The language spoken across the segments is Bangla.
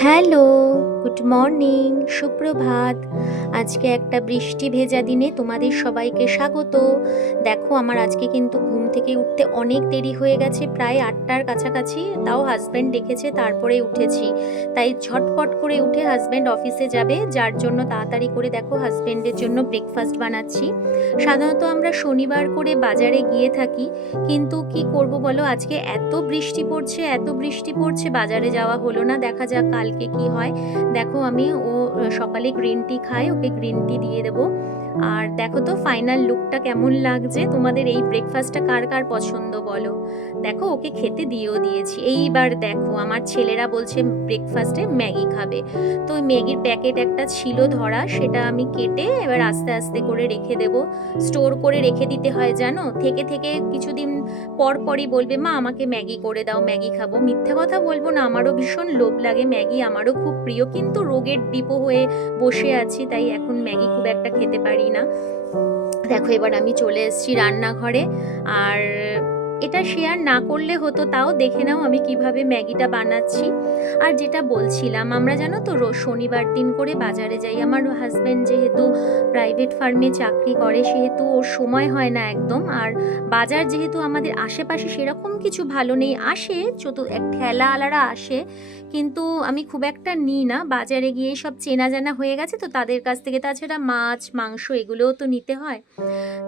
হ্যালো, গুড মর্নিং, সুপ্রভাত। আজকে একটা বৃষ্টি ভেজা দিনে তোমাদের সবাইকে স্বাগত। দেখো আমার আজকে কিন্তু ঘুম থেকে উঠতে অনেক দেরি হয়ে গেছে, প্রায় ৮টার কাছাকাছি। তাও হাজব্যান্ড ডেকেছে তারপরে উঠেছি। তাই ঝটপট করে উঠে হাজব্যান্ড অফিসে যাবে, যার জন্য তাড়াতাড়ি করে দেখো হাজব্যান্ডের জন্য ব্রেকফাস্ট বানাচ্ছি। সাধারণত আমরা শনিবার করে বাজারে গিয়ে থাকি, কিন্তু কি করব বলো, আজকে এত বৃষ্টি পড়ছে বাজারে যাওয়া হলো না। দেখা যাক কালকে কি হয়। দেখো আমি সকালে গ্রিন টি খায়, ওকে গ্রিন টি দিয়ে দেবো। আর দেখো তো ফাইনাল লুকটা কেমন লাগছে। তোমাদের এই ব্রেকফাস্টটা কার কার পছন্দ বলো। দেখো ওকে খেতে দিয়েও দিয়েছি। এইবার দেখো আমার ছেলেরা বলছে ব্রেকফাস্টে ম্যাগি খাবে, তো ওই ম্যাগির প্যাকেট একটা ছিল ধরা, সেটা আমি কেটে এবার আস্তে আস্তে করে রেখে দেব। স্টোর করে রেখে দিতে হয় জানো, থেকে থেকে কিছুদিন পর পরই বলবে মা আমাকে ম্যাগি করে দাও, ম্যাগি খাবো। মিথ্যে কথা বলবো না, আমারও ভীষণ লোভ লাগে ম্যাগি, আমারও খুব প্রিয়, কিন্তু রোগের ডিপো হয়ে বসে আছি, তাই এখন ম্যাগি খুব একটা খেতে পারি না। দেখো এবার আমি চলে এসেছি রান্নাঘরে। আর এটা শেয়ার না করলে হতো, তাও দেখে নাও আমি কিভাবে ম্যাগিটা বানাচ্ছি। আর যেটা বলছিলাম, আমরা জানো তো শনিবার দিন করে বাজারে যাই। আমার হাজব্যান্ড যেহেতু প্রাইভেট ফার্মে চাকরি করে, সেহেতু ওর সময় হয় না একদম। আর বাজার যেহেতু আমাদের আশেপাশে সেরকম কিছু ভালো নেই, আসে এক ঠেলাওয়ালারা আসে, কিন্তু আমি খুব একটা নিই না। বাজারে গিয়ে সব চেনা জানা হয়ে গেছে তো তাদের কাছ থেকে, তাছাড়া মাছ মাংস এগুলোও তো নিতে হয়।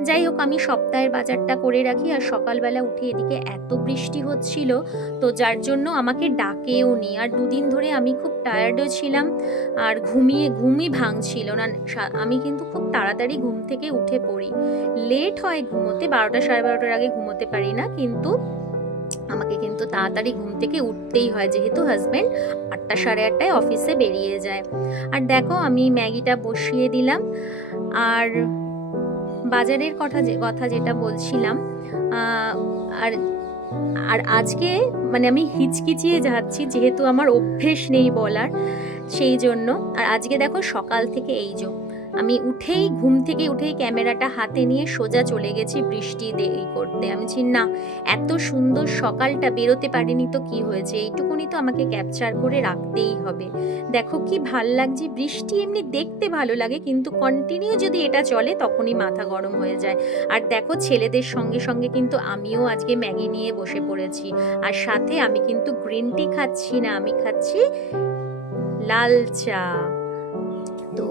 যাই হোক, আমি সপ্তাহের বাজারটা করে রাখি। আর সকালবেলা উঠে এদিকে এত বৃষ্টি হচ্ছিল, তো যার জন্য আমাকে ডাকেও নি। আর দুদিন ধরে আমি খুব টায়ার্ডও ছিলাম, আর ঘুমই ভাঙছিল না। আমি কিন্তু খুব তাড়াতাড়ি ঘুম থেকে উঠে পড়ি। লেট হয় ঘুমোতে, 12টা সাড়ে 12টার আগে ঘুমোতে পারি না, কিন্তু আমাকে কিন্তু তাড়াতাড়ি ঘুম থেকে উঠতেই হয়, যেহেতু হাজব্যান্ড 8টা সাড়ে 8টায় অফিসে বেরিয়ে যায়। আর দেখো আমি ম্যাগিটা বসিয়ে দিলাম। আর বাজারের কথা যেটা বলছিলাম, আহ, আর আর আজকে মানে আমি হিচকিচিয়ে যাচ্ছি, যেহেতু আমার অভ্যেস নেই বলার, সেই জন্য। আর আজকে দেখো সকাল থেকে আমি ঘুম থেকে উঠেই ক্যামেরাটা হাতে নিয়ে সোজা চলে গেছি বৃষ্টি দেরি করতে। আমি ছি না, এত সুন্দর সকালটা বেরোতে পারিনি তো কি হয়েছে, এইটুকুনি তো আমাকে ক্যাপচার করে রাখতেই হবে। দেখো কি ভাল লাগছে, বৃষ্টি এমনি দেখতে ভালো লাগে, কিন্তু কন্টিনিউ যদি এটা চলে তখনই মাথা গরম হয়ে যায়। আর দেখো ছেলেদের সঙ্গে সঙ্গে কিন্তু আমিও আজকে ম্যাগি নিয়ে বসে পড়েছি। আর সাথে আমি কিন্তু গ্রিন টি খাচ্ছি না, আমি খাচ্ছি লাল চা। তো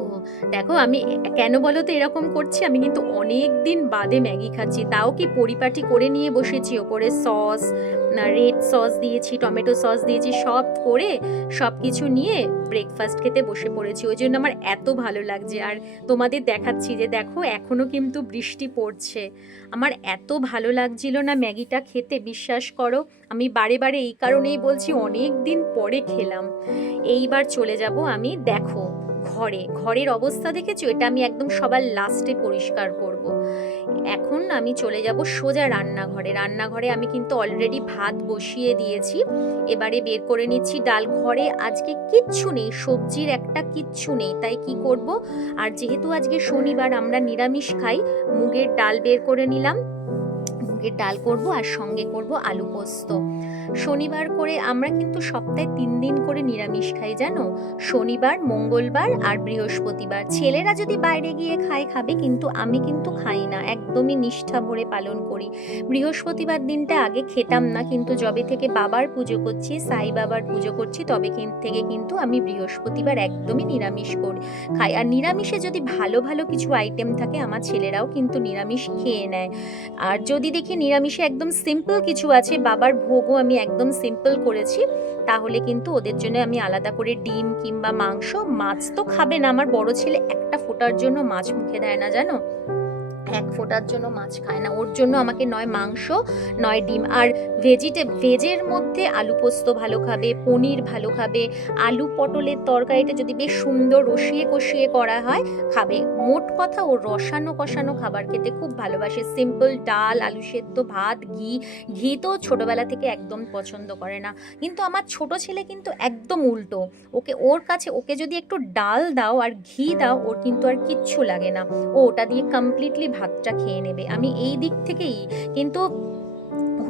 দেখো আমি কেন বলো তো এরকম করছি, আমি কিন্তু অনেক দিন বাদে ম্যাগি খাচ্ছি, তাও কি পরিপাটি করে নিয়ে বসেছি। ওপরে সস, রেড সস দিয়েছি, টমেটো সস দিয়েছি, সব করে সব কিছু নিয়ে ব্রেকফাস্ট খেতে বসে পড়েছি। ওই জন্য আমার এত ভালো লাগছে। আর তোমাদের দেখাচ্ছি যে দেখো এখনো কিন্তু বৃষ্টি পড়ছে। আমার এত ভালো লাগছিল না ম্যাগিটা খেতে, বিশ্বাস করো। আমি বারে বারে এই কারণেই বলছি, অনেক দিন পরে খেলাম। এইবার চলে যাব আমি, দেখো ঘরের অবস্থা দেখেছো, এটা আমি একদম সবার লাস্টে পরিষ্কার করব। এখন আমি চলে যাব সোজা রান্নাঘরে আমি কিন্তু অলরেডি ভাত বসিয়ে দিয়েছি। এবারে বের করে নিচ্ছি ডাল। ঘরে আজকে কিচ্ছু নেই, সবজির একটা কিচ্ছু নেই, তাই কি করব। আর যেহেতু আজকে শনিবার আমরা নিরামিষ খাই, মুগের ডাল বের করে নিলাম। মুগের ডাল করব আর সঙ্গে করব আলু পোস্ত। শনিবার করে আমরা কিন্তু সপ্তাহে 3 দিন করে নিরামিষ খাই জানো, শনিবার, মঙ্গলবার আর বৃহস্পতিবার। ছেলেরা যদি বাইরে গিয়ে খাবে, কিন্তু আমি কিন্তু খাই না, একদমই নিষ্ঠা ভরে পালন করি। বৃহস্পতিবার দিনটা আগে খেতাম না, কিন্তু যবে থেকে বাবার পুজো করছি, সাই বাবার পুজো করছি, তবে থেকে কিন্তু আমি বৃহস্পতিবার একদমই নিরামিষ খাই। আর নিরামিষে যদি ভালো ভালো কিছু আইটেম থাকে, আমার ছেলেরাও কিন্তু নিরামিষ খেয়ে নেয়। আর যদি দেখি নিরামিষে একদম সিম্পল কিছু আছে, বাবার ভোগও আমি একদম সিম্পল করেছি, তাহলে কিন্তু ওদের জন্য আমি আলাদা করে ডিম কিংবা মাছ তো খাবে না। আমার বড় ছেলে একটা ফোঁটার জন্য মাছ মুখে দেয় না জানো, এক ফোঁটার জন্য মাছ খায় না। ওর জন্য আমাকে নয় মাংস নয় ডিম। আর ভেজের মধ্যে আলু পোস্ত ভালো খাবে, পনির ভালো খাবে, আলু পটলের তরকারিটা যদি বেশ সুন্দর রসিয়ে কষিয়ে করা হয় খাবে। মোট কথা ও রসানো কষানো খাবার খেতে খুব ভালোবাসে। সিম্পল ডাল, আলু সেদ্ধ, ভাত, ঘি তো ছোটবেলা থেকে একদম পছন্দ করে না। কিন্তু আমার ছোট ছেলে কিন্তু একদম উল্টো, ওকে যদি একটু ডাল দাও আর ঘি দাও, ওর কিন্তু আর কিচ্ছু লাগে না, ও ওটা দিয়ে কমপ্লিটলি ভাতটা খেয়ে নেবে। আমি এই দিক থেকেই কিন্তু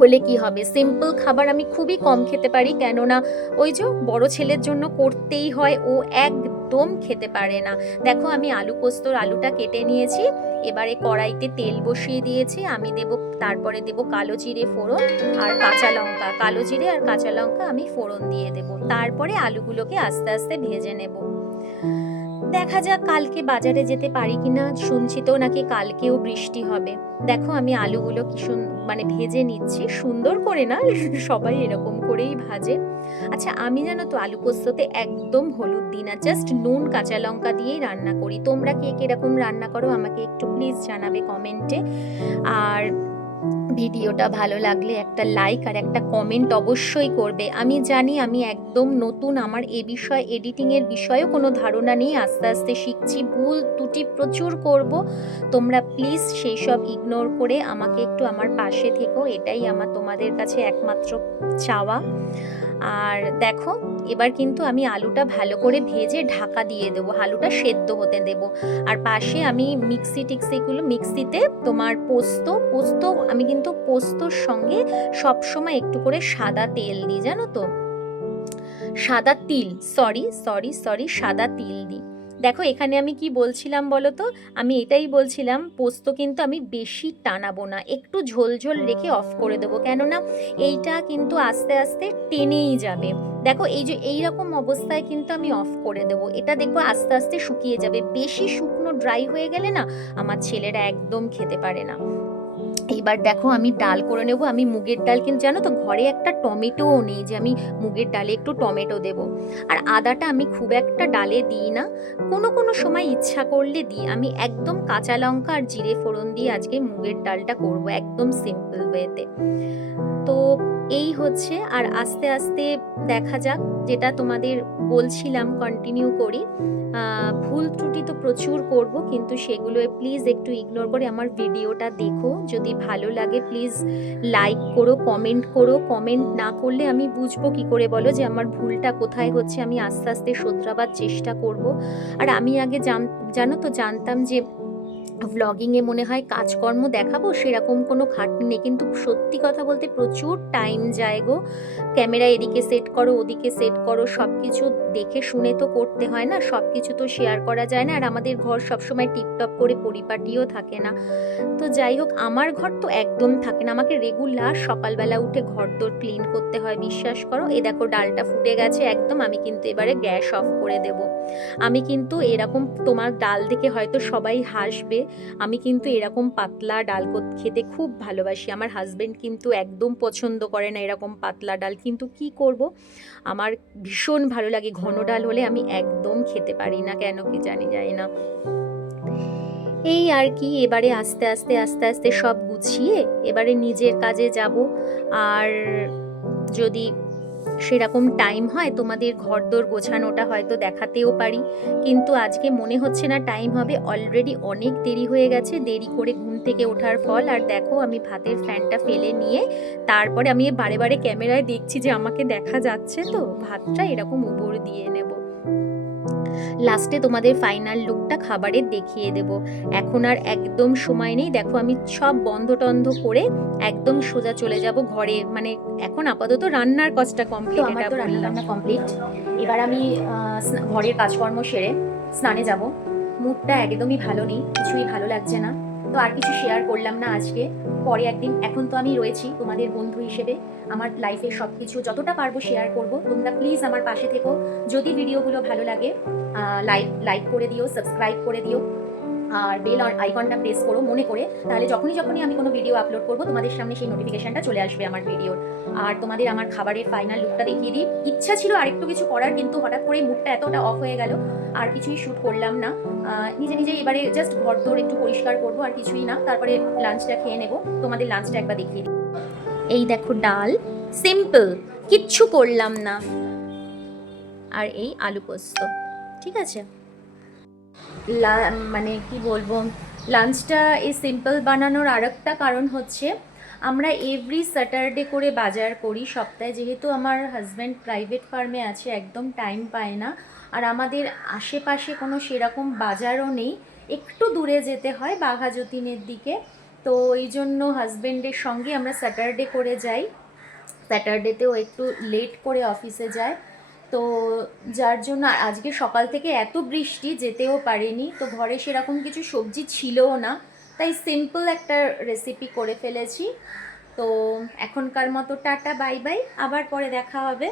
হলে কি হবে, সিম্পল খাবার আমি খুবই কম খেতে পারি, কেননা ওই যে বড় ছেলের জন্য করতেই হয়, ও একদম খেতে পারে না। দেখো আমি আলু পোস্তর আলুটা কেটে নিয়েছি, এবারে কড়াইতে তেল বসিয়ে দিয়েছি, আমি দেব, তারপরে দেব কালো জিরে ফোড়ন আর কাঁচা লঙ্কা, কালো জিরে আর কাঁচা লঙ্কা আমি ফোড়ন দিয়ে দেব, তারপরে আলুগুলোকে আস্তে আস্তে ভেজে নেব। দেখা যাক কালকে বাজারে যেতে পারি কিনা, শুনছি তো নাকি কালকেও বৃষ্টি হবে। দেখো আমি আলুগুলো কি মানে ভেজে নিচ্ছি, সুন্দর করে না, সবাই এরকম করেই ভাজে। আচ্ছা আমি জানো তো আলু পোস্ততে একদম হলুদ দিই না, জাস্ট নুন কাঁচা লঙ্কা দিয়েই রান্না করি। তোমরা কে কিরকম রান্না করো আমাকে একটু প্লিজ জানাবে কমেন্টে। আর ভিডিওটা ভালো লাগলে একটা লাইক আর একটা কমেন্ট অবশ্যই করবে। আমি জানি আমি একদম নতুন, আমার এ বিষয়ে এডিটিংয়ের বিষয়েও কোনো ধারণা নেই, আস্তে আস্তে শিখছি, ভুল ত্রুটি প্রচুর করব। তোমরা প্লিজ সেই সব ইগনোর করে আমাকে একটু আমার পাশে থেকো, এটাই আমার তোমাদের কাছে একমাত্র চাওয়া। আর দেখো এবার কিন্তু আমি আলুটা ভালো করে ভেজে ঢাকা দিয়ে দেবো, আলুটা সেদ্ধ হতে দেব। আর পাশে আমি মিক্সিতে তোমার পোস্ত আমি কিন্তু পোস্তর সঙ্গে সবসময় একটু করে সাদা তেল দিই, জানো তো, সাদা তিল, সরি সাদা তিল দিই। দেখো এখানে আমি কি বলছিলাম বলো তো, আমি এটাই বলছিলাম পোস্ত কিন্তু আমি বেশি টানাবো না, একটু ঝোল ঝোল রেখে অফ করে দেবো, কেননা এইটা কিন্তু আস্তে আস্তে টেনেই যাবে। দেখো এই যে এইরকম অবস্থায় কিন্তু আমি অফ করে দেবো, এটা দেখবো আস্তে আস্তে শুকিয়ে যাবে, বেশি শুকনো ড্রাই হয়ে গেলে না আমার ছেলেরা একদম খেতে পারে না। এইবার দেখো আমি ডাল করে নেব, আমি মুগের ডাল, কিন্তু জানো তো ঘরে একটা টমেটোও নেই যে আমি মুগের ডালে একটু টমেটো দেব। আর আদাটা আমি খুব একটা ডালে দিই না, কোনো কোনো সময় ইচ্ছা করলে দিই। আমি একদম কাঁচা লঙ্কা আর জিরে ফোড়ন দিয়ে আজকে মুগের ডালটা করব একদম সিম্পল ওয়েতে। তো এই হচ্ছে, আর আস্তে আস্তে দেখা যাক, যেটা তোমাদের বলছিলাম কন্টিনিউ করি। ভুল ত্রুটি তো প্রচুর করব, কিন্তু সেগুলো প্লিজ একটু ইগনোর করে আমার ভিডিওটা দেখো, যদি ভালো লাগে প্লিজ লাইক করো, কমেন্ট করো। কমেন্ট না করলে আমি বুঝবো কি করে বলো যে আমার ভুলটা কোথায় হচ্ছে, আমি আস্তে আস্তে শোধরাবার চেষ্টা করব। আর আমি আগে জানো তো জানতাম যে ভ্লগিংয়ে মনে হয় কাজকর্ম দেখাবো, সেরকম কোনো খাটনি নেই, কিন্তু সত্যি কথা বলতে প্রচুর টাইম যায় গো। ক্যামেরা এদিকে সেট করো ওদিকে সেট করো, সব কিছু দেখে শুনে তো করতে হয় না, সব কিছু তো শেয়ার করা যায় না, আর আমাদের ঘর সবসময় টিপটপ করে পরিপাটিও থাকে না। তো যাই হোক আমার ঘর তো একদম থাকে না, আমাকে রেগুলার সকালবেলা উঠে ঘর দোর ক্লিন করতে হয়, বিশ্বাস করো। এই দেখো ডালটা ফুটে গেছে একদম, আমি কিন্তু এবারে গ্যাস অফ করে দেব। আমি কিন্তু এরকম, তোমার ডাল দেখে হয়তো সবাই হাসবে, আমি কিন্তু এরকম পাতলা ডাল খেতে খুব ভালোবাসি। আমার হাজবেন্ড কিন্তু একদম পছন্দ করে না এরকম পাতলা ডাল, কিন্তু কি করব, আমার ভীষণ ভালো লাগে। ঘন ডাল হলে আমি একদম খেতে পারি না, কেন কি জানি না। এই আর কি, এবারে আস্তে আস্তে সব গুছিয়ে এবারে নিজের কাজে যাব। আর যদি সেরকম টাইম হয় তোমাদের ঘরদোর গোছানোটা হয়তো দেখাতেও পারি, কিন্তু আজকে মনে হচ্ছে না টাইম হবে, অলরেডি অনেক দেরি হয়ে গেছে, দেরি করে ঘুম থেকে ওঠার ফল। আর দেখো আমি ভাতের ফ্যানটা ফেলে নিয়ে তারপরে আমি বারে বারে ক্যামেরায় দেখছি যে আমাকে দেখা যাচ্ছে তো, ভাতটা এরকম উপর দিয়ে নেব। লাস্টে তোমাদের ফাইনাল লুকটা খাবারের দেখিয়ে দেব। এখন আর একদম সময় নেই, দেখো আমি সব বন্ধ টন্ধ করে একদম সোজা চলে যাব ঘরে, মানে এখন আপাতত রান্নার কাজটা কমপ্লিট, আমার তো রান্না কমপ্লিট। এবার আমি ঘরের কাজকর্ম সেরে স্নানে যাব। মুডটা একদমই ভালো নেই, কিছুই ভালো লাগছে না, তো আর কিছু শেয়ার করলাম না আজকে, পরে একদিন। এখন তো আমি রয়েছি তোমাদের বন্ধু হিসেবে, আমার লাইফে সব কিছু যতটা পারবো শেয়ার করব। তোমরা প্লিজ আমার পাশে থেকো, যদি ভিডিওগুলো ভালো লাগে লাইক করে দিও, সাবস্ক্রাইব করে দিও, আর বেল আইকনটা প্রেস করো মনে করে, তাহলে যখনই আমি কোনো ভিডিও আপলোড করবো তোমাদের সামনে সেই নোটিফিকেশনটা চলে আসবে আমার ভিডিওর। আর তোমাদের আমার খাবারের ফাইনাল লুকটা দেখিয়ে দিই। ইচ্ছা ছিল আরেকটু কিছু করার, কিন্তু হঠাৎ করে মুডটা এতটা অফ হয়ে গেল, আর কিছুই শ্যুট করলাম না। নিজে এবারে জাস্ট ঘর দোর একটু পরিষ্কার করবো, আর কিছুই না, তারপরে লাঞ্চটা খেয়ে নেবো। তোমাদের লাঞ্চটা একবার দেখিয়ে দিই। এই দেখো ডাল, সিম্পল, কিচ্ছু করলাম না, আর এই আলু পোস্ত, ঠিক আছে। মানে কি বলবো, লাঞ্চটা এই সিম্পল বানানোর আরেকটা কারণ হচ্ছে আমরা এভরি স্যাটারডে করে বাজার করি সপ্তাহে, যেহেতু আমার হাজব্যান্ড প্রাইভেট ফার্মে আছে, একদম টাইম পায় না, আর আমাদের আশেপাশে কোনো সেরকম বাজারও নেই, একটু দূরে যেতে হয় বাঘা যতীনের দিকে। তো তো এই জন্য হাজব্যান্ডের সঙ্গে আমরা স্যাটারডে করে যাই। স্যাটারডেতেও একটু লেট করে অফিসে যায়, তো যার জন্য আজকে সকাল থেকে এত বৃষ্টি যেতেও পারিনি। তো ঘরে সেরকম কিছু সবজি ছিলও না, তাই সিম্পল একটা রেসিপি করে ফেলেছি। তো এখনকার মতো টাটা বাই বাই, আবার পরে দেখা হবে।